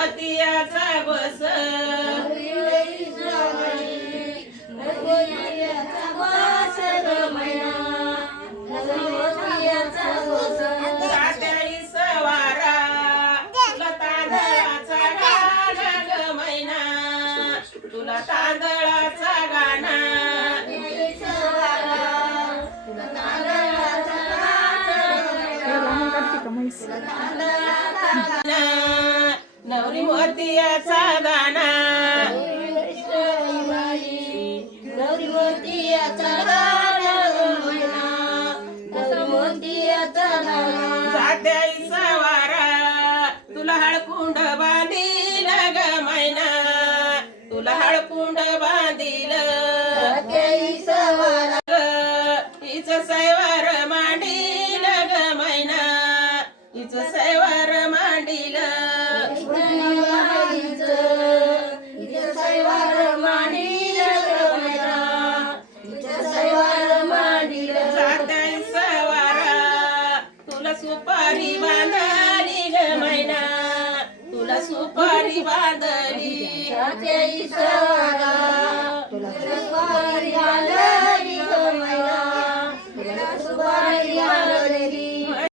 मोतियाचा बस तात्याई सवारा तुला तांदळाचा गाणा ग मैना तुला तांदळाचा गाणा नवरी मोतियाचा दाना नवरी मोतियाचा दाना नवरी मोतियाचा दाना जात्याई सवारा तुला हळकुंड बांधील ग मैना तुला हळकुंड बांधील हिच सैवार मांडील ग मैना हिच सैवार मांडील जात्याई सवारा तुला सुपारी बांधली ग मैना तुला सुपारी बांधली सवारा तुला सुपारी बांधली